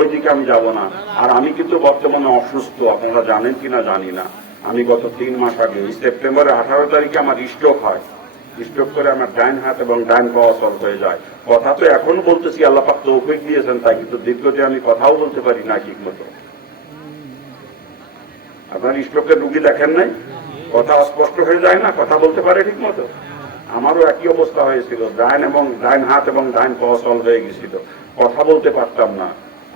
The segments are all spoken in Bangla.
ওই দিকে আমি যাব না। আর আমি কিন্তু বর্তমানে অসুস্থ, আপনারা জানেন কিনা জানি না। আমি গত তিন মাস আগে সেপ্টেম্বরের আঠারো তারিখে আমার স্ট্রোক হয়। স্ট্রোক করে আমার ডাইন হাত এবং ডাইন পাওয়া সল হয়ে যায়। কথা তো এখন বলতেছি, আল্লাহ পাক তৌফিক দিয়েছেন তাই, কিন্তু দীর্ঘতে আমি কথাও বলতে পারি না ঠিক মতো আপনার স্ট্রোকের রুগী দেখেন নাই? কথা অস্পষ্ট হয়ে যায় না? কথা বলতে পারে ঠিক মতো আমারও একই অবস্থা হয়েছিল। ডাইন এবং ডাইন হাত এবং ডাইন পাওয়া সল হয়ে গেছিল। কথা বলতে পারতাম না।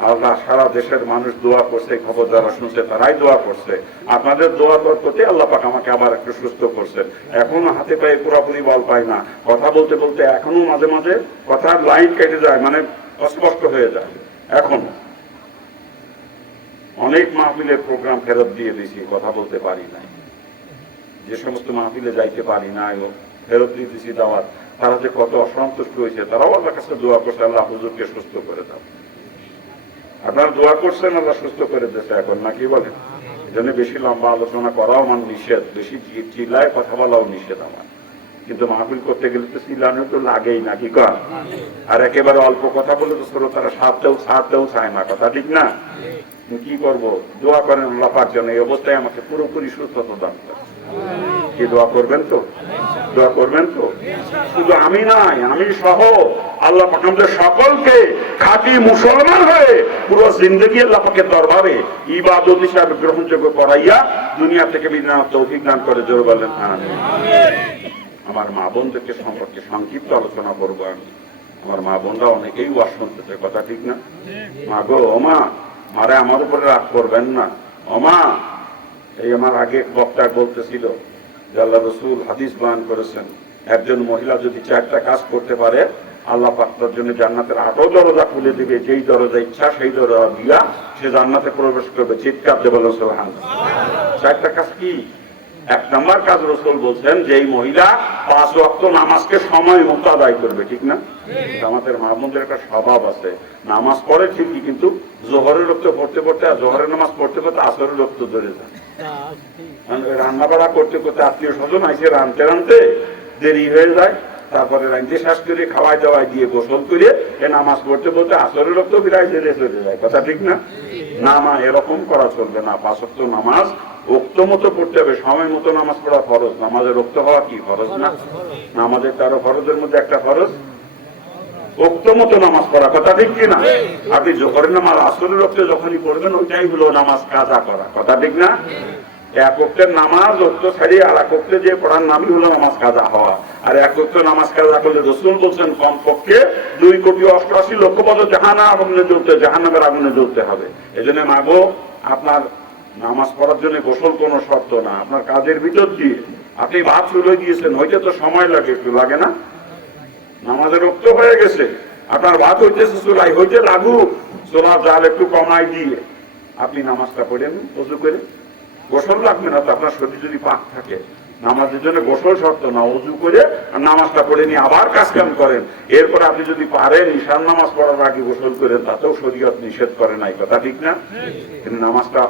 আল্লাহ সারা দেশের মানুষ দোয়া করছে খবর যারা শুনছে, তারাই দোয়া করছে। আপনাদের দোয়া করতে আল্লাহ পাক আমাকে আবার একটু সুস্থ করছেন। এখনও হাতে পায়ে পুরোপুরি বল পাই না। কথা বলতে বলতে এখনও মাঝে মাঝে কথার লাইন কেটে যায় মানে অস্পষ্ট হয়ে যায়। এখনও অনেক মাহফিলের প্রোগ্রাম ফেরত দিয়ে দিয়েছি, কথা বলতে পারি নাই। যে সমস্ত মাহফিলে যাইতে পারি না ফেরত দিয়ে দিয়েছি দাওয়াত, তারা যে কত অসন্তুষ্ট হয়েছে, তারাও আল্লাহ কাছে দোয়া করছে, আল্লাহ হুজুরকে সুস্থ করে দাও। আপনারা দোয়া করছেন আল্লাহ সুস্থ করে দিয়েছে এখন, নাকি বলেন? এই জন্য বেশি লম্বা আলোচনা করাও আমার নিষেধ, বেশি চি- চিল্লায় কথা বলাও নিষেধ আমার। কিন্তু মাহফিল করতে গেলে তো চিল্লানো তো লাগেই নাকি কর? আর একেবারে অল্প কথা বলে তো শ্রোতারা সারতেও ছাড়তেও চায় না, কথা ঠিক না? কি করব? দোয়া করেন আল্লাহ পাক যেন এই অবস্থায় আমাকে পুরোপুরি সুস্থতা দান করে কি দোয়া করবেন তো? দোয়া করবেন তো? শুধু আমি নাই আমি সহ আল্লাহ পাক সকলকে খাঁটি মুসলমান হয়ে পুরো জিন্দগি আল্লাহ পাকের দরবারে ইবাদত হিসাবে গ্রহণযোগ্য করাইয়া দুনিয়া থেকে বিধান তৌফিক করে, জোর বলেন আমার মা বোনদেরকে সম্পর্কে সংক্ষিপ্ত আলোচনা করব আমি। আমার মা বোনরা অনেকেই ওয়াজ শুনতেছে কথা ঠিক না? মা গো, ও মা, মারে আমার উপরে রাগ করবেন না। ও মা, এই আমার আগে বক্তা বলতেছিল যে আল্লাহ রসুল হাদিস বয়ান করেছেন, একজন মহিলা যদি চারটা কাজ করতে পারে আল্লাহ তার জন্য জান্নাতের আটো দরজা খুলে দিবে যেই দরজা ইচ্ছা সেই দরজা দিয়া সে জান্নাতে প্রবেশ করবে। চিৎকার দেবে সোহান চারটা কাজ কি? এক নম্বর কাজ রসুল বলছেন যে এই মহিলা পাঁচ ওয়াক্ত নামাজকে সময় মতো আদায় করবে ঠিক না? আমাদের মাহমুদের একটা স্বভাব আছে। নামাজ পড়ে ঠিকই কিন্তু জোহরের রক্ত পড়তে পড়তে আর জোহরের নামাজ পড়তে পড়তে আসরের রক্ত ধরে যায়। রান্না বাড়া করতে করতে আত্মীয় স্বজন আইসে রানতে রানতে দেরি হয়ে যায়। তারপরে রাঁধতে শ্বাস করে খাওয়াই দাওয়াই দিয়ে গোসল করে এ নামাজ পড়তে পড়তে আসরের রক্ত দেরে চলে যায়। কথা ঠিক না? না মা এরকম করা চলবে না। পাঁচক্ত নামাজ রক্ত মতো পড়তে হবে। সময় মতো নামাজ পড়া ফরজ। নামাজের রক্ত হওয়া কি ফরজ না? নামাজের তেরো ফরজের মধ্যে একটা ফরজ? রক্ত মতো নামাজ পড়া। কথা ঠিক কি না? আপনি জোহরের নামাজ আসরের রক্ত যখনই পড়বেন, ওইটাই হলো নামাজ কাজা করা। কথা ঠিক না? এক অক্টের নামাজ অক্ত ছাড়িয়ে আর এক অক্টে যে পড়ার নামই হলো নামাজ কাজা হওয়া। আর এক অক্ট নামাজ কাজা করলে রসুল বলছেন, কমপক্ষে দুই কোটি অষ্টআশি লক্ষ পদ জাহানা আগুনে জ্বলতে জাহানামের আগুনে জ্বলতে হবে। এই জন্য মাগো আপনার নামাজ পড়ার জন্য গোসল কোনো শর্ত না। আপনার কাজের ভিতর দিয়ে। আপনি ভাত শুরু দিয়েছেন, হইতে তো সময় লাগে, একটু লাগে না? নামাজের রক্ত হয়ে গেছে। আপনার ভাত হইতেছে চুলাই হইতে লাগু চোলা জাল একটু কমাই দিয়ে। আপনি নামাজটা পড়েন উজু করে। গোসল লাগবে না তো আপনার শরীর যদি পাক থাকে। নামাজের জন্য গোসল শর্ত না, উজু করে নামাজটা পড়ে নিয়ে আবার কাজ কাম করেন। এরপর আপনি যদি পারেন, ঈশান নামাজ পড়ার আগে গোসল করেন, তাতেও শরীয়ত নিষেধ করে নাই। কথা ঠিক না? নামাজটা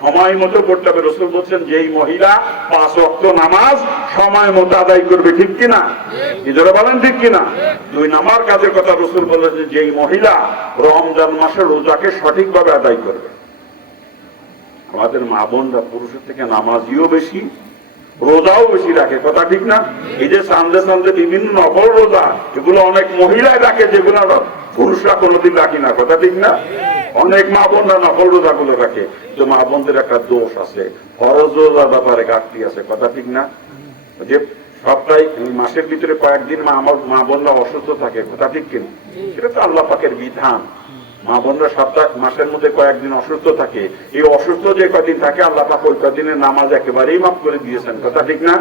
সময় মতো পড়তে হবে। রসুল বলছেন যে এই মহিলা পাঁচ অক্ট নামাজ সময় মতো আদায় করবে, ঠিক কিনা নিজেরা বলেন, ঠিক কিনা দুই নাম্বার কাজের কথা রসুল বলেছেন যে এই মহিলা রমজান মাসের রোজাকে সঠিকভাবে আদায় করবে আমাদের মা বোনরা পুরুষের থেকে নামাজিও বেশি, রোজাও বেশি রাখে, কথা ঠিক না? এই যে সান্দে সান্দে বিভিন্ন নকল রোজা, এগুলো অনেক মহিলাই রাখে যেগুলো পুরুষরা কোনোদিন রাখি না, কথা ঠিক না? অনেক মা বোনরা নকল রোজা গুলো রাখে। তো মা বোনদের একটা দোষ আছে, ফরজ রোজার ব্যাপারে ঘাটতি আছে, কথা ঠিক না? যে সপ্তাহে মাসের ভিতরে কয়েকদিন মা আমার মা বোনরা অসুস্থ থাকে, কথা ঠিক কিনা? সেটা তো আল্লাহ পাকের বিধান। মা বোনরা সপ্তাহ মাসের মধ্যে কয়েকদিন অসুস্থ থাকে। এই অসুস্থ যে কদিন থাকে, আল্লাহ পাক ওই কদিনের নামাজ একেবারেই মাফ করে দিয়েছেন। কথা ঠিক না?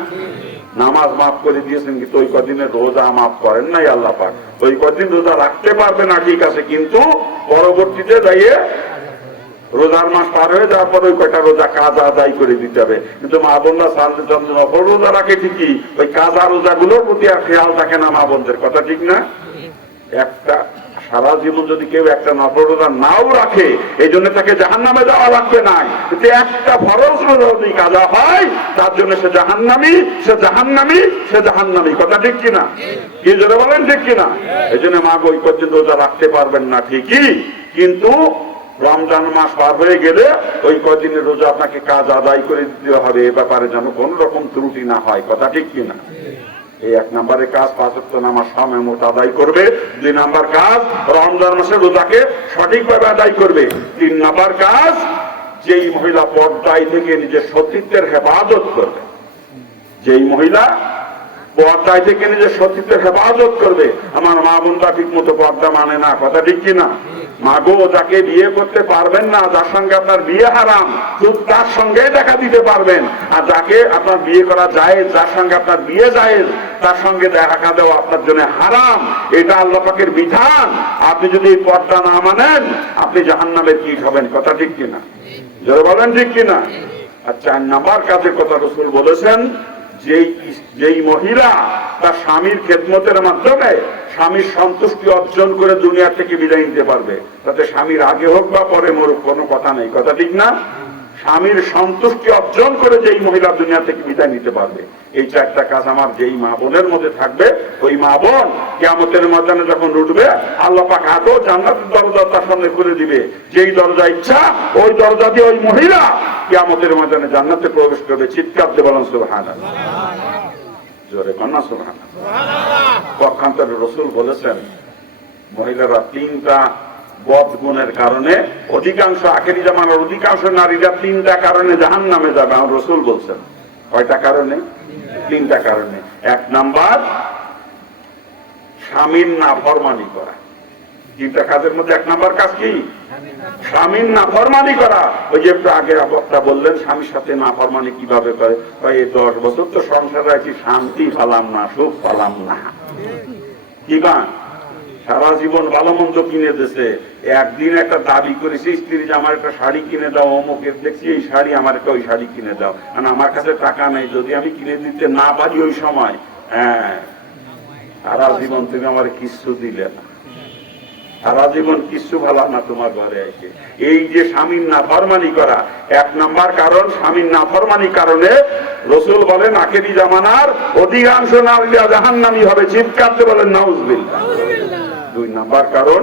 নামাজ মাফ করে দিয়েছেন, কিন্তু ওই কদিনের রোজা মাফ করেন নাই আল্লাহ পাক। ওই কদিন রোজা রাখতে পারবে না, ঠিক আছে, কিন্তু পরবর্তীতে দাঁড়িয়ে রোজার মাস পার হয়ে যাওয়ার পর ওই কয়টা রোজা কাজ আদায় করে দিতে হবে। কিন্তু মা বোনরা সালতে চন্দ্র নফল রোজা রাখে ঠিকই, ওই কাজা রোজা গুলোর প্রতি আর খেয়াল থাকে না মা বোনদের। কথা ঠিক না? একটা সারা জীবন যদি কেউ একটা নফল রোজা নাও রাখে এই জন্য তাকে জাহান নামে যাওয়া লাগবে নাই কিন্তু একটা ফরজ যদি কাজা হয় তার জন্য সে জাহান্নামি সে জাহান্নামি সে জাহান্নামি। কথা ঠিক কিনা? কি জোরে বলেন ঠিক কিনা? এই জন্য মা ওই পর্যন্ত রোজা রাখতে পারবেন না ঠিকই কিন্তু রমজান মাস পার হয়ে গেলে ওই কদিনের রোজা আপনাকে কাজ আদায় করে দিতে হবে। এ ব্যাপারে যেন কোন রকম ত্রুটি না হয়। কথা ঠিক কিনা? এই এক নম্বরের কাজ পাঁচত্ব নামার সময় মতো আদায় করবে। দুই নাম্বার কাজ রমজান মাসে রোজাকে সঠিকভাবে আদায় করবে। তিন নাম্বার কাজ যেই মহিলা পর্দায় থেকে নিজের সতীত্বের হেফাজত করবে। যেই মহিলা পর্দায় থেকে নিজের সতীত্বের হেফাজত করবে। আমার মা বোনরা ঠিক মতো পর্দা মানে না, কথা ঠিক কিনা? মাগো, যাকে বিয়ে করতে পারবেন না, যার সঙ্গে আপনার বিয়ে হারাম তার সঙ্গে দেখা দিতে পারবেন। আর যাকে আপনার বিয়ে করা যায় যার সঙ্গে আপনার বিয়ে যায় তার সঙ্গে দেখা দেওয়া আপনার জন্য হারাম। এটা আল্লাহ পাকের বিধান। আপনি যদি এই পর্দা না মানেন, আপনি জাহান্নামের কি হবেন। কথা ঠিক কিনা? যারা বলেন ঠিক কিনা? আর চার নাম্বার কাজের কথা রসুল বলেছেন যেই যেই মহিলা তার স্বামীর খেদমতের মাধ্যমে স্বামীর সন্তুষ্টি অর্জন করে দুনিয়া থেকে বিদায় নিতে পারবে। তাতে স্বামীর আগে হোক বা পরে মরুক, কোনো কথা নেই। কথা ঠিক না? স্বামীর সন্তুষ্টি অর্জন করে যেই মহিলা দুনিয়া থেকে বিদায় নিতে পারবে। এই চারটা কাজ আমার যেই মা বোনের মধ্যে থাকবে ওই মা বোন কেমতের ময়দানে যখন উঠবে আল্লাহ পাক আগে জান্নাতের দরজা তার সামনে করে দিবে। যেই দরজা ইচ্ছা ওই দরজা দিয়ে ওই মহিলা কেমতের ময়দানে জান্নাতে প্রবেশ করবে। চিৎকার দিয়ে বলেন সুবহান জোরে কন্যা পক্ষান্তরে রসুল বলেছেন মহিলারা তিনটা বদ গুণের কারণে অধিকাংশ আখেরি জামানার অধিকাংশ নারীরা তিনটা কারণে জাহান নামে যাবে, আমার রসুল বলছেন। কয়টা কারণে? তিনটা কারণে। এক নাম্বার, স্বামীর না ফরমানি করা। তিনটা কাজের মধ্যে এক নাম্বার কাজ কি? স্বামীর না ফরমানি করা। ওই যে আগে বক্তা বললেন, স্বামীর সাথে না ফরমানি কীভাবে করে? এই দশ বছর তো সংসারে আছি শান্তি পালাম না, সুখ পালাম না। কি বা সারা জীবন ভালো মন্দ কিনে দিছে একদিন একটা দাবি করেছে, স্ত্রী, যে আমার একটা শাড়ি কিনে দাও অমুকের দেখছি, এই শাড়ি আমার একটা ওই শাড়ি কিনে দাও। কারণ আমার কাছে টাকা নেই, যদি আমি কিনে দিতে না পারি ওই সময় হ্যাঁ। সারা জীবন তুমি আমার কিচ্ছু দিলে না। সারা জীবন কিচ্ছু ভালো না তোমার ঘরে এসে। এই যে স্বামীর নাফরমানি করা, এক নাম্বার কারণ, স্বামীর নাফরমানি কারণে রসুল বলেন, আখেরি জামানার অধিকাংশ নারীরা জাহান্নামি হবে। চিৎকারতে বলেন নাউজবিল দুই নাম্বার কারণ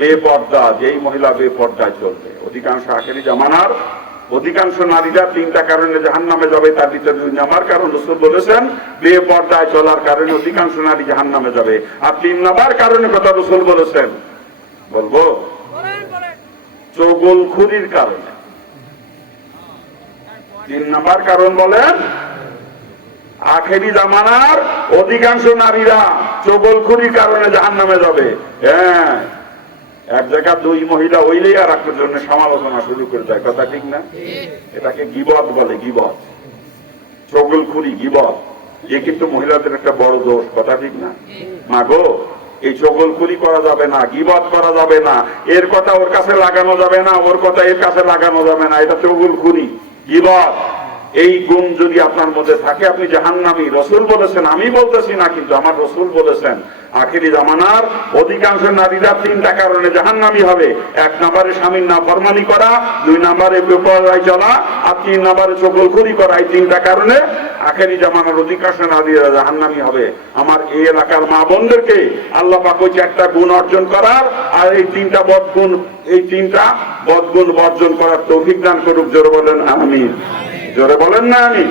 বেপর্দা যেই মহিলা বেপর্দায় চলবে। অধিকাংশ আখেরি জামানার অধিকাংশ নারীরা তিনটা কারণে জাহান নামে যাবে তার ভিতরে দুই নাম্বার কারণ রসুল বলেছেন বেপর্দায় চলার কারণে অধিকাংশ নারী জাহান নামে যাবে। আর তিন নাম্বার কারণে কথা রসুল বলেছেন বলব চগল খুরির কারণে। তিন নাম্বার কারণ বলেন আখেরি জামানার অধিকাংশ নারীরা চগলখুরির কারণে জাহান নামে যাবে। হ্যাঁ। এক জায়গা দুই মহিলা হইলেই আর একটার জন্য সমালোচনা শুরু করে দেয়। কথা ঠিক না? এটাকে গিবত বলে, গিবত। চগলখুরি গিবত। এ কিন্তু মহিলাদের একটা বড় দোষ, কথা ঠিক না? মা গো, এই চগলখুরি করা যাবে না, গিবত করা যাবে না। এর কথা ওর কাছে লাগানো যাবে না, ওর কথা এর কাছে লাগানো যাবে না। এটা চগলখুরি গিবত। এই গুণ যদি আপনার মধ্যে থাকে, আপনি জাহান্নামি রসুল বলেছেন, আমি বলতেছি না, কিন্তু আমার রসুল বলেছেন, আখিরি জামানার অধিকাংশ নারীরা তিনটা কারণে জাহান্নামি হবে। এক নাম্বারে স্বামীর না ফরমানি করা, দুই নাম্বারে বেপরায় চলা, আর তিন নাম্বারে চকলখুরি করা, এই তিনটা কারণে আখেরি জামানার অধিকাংশ নারীরা জাহান্নামি হবে। আমার এই এলাকার মা বোনদেরকে আল্লাহ পাক ওই চারটা গুণ অর্জন করার, আর এই তিনটা বদগুণ, এই তিনটা বদগুণ বর্জন করার তৌফিক দান করুক, জোরে বলেন, আমিন। জোরে বলেন না আমি।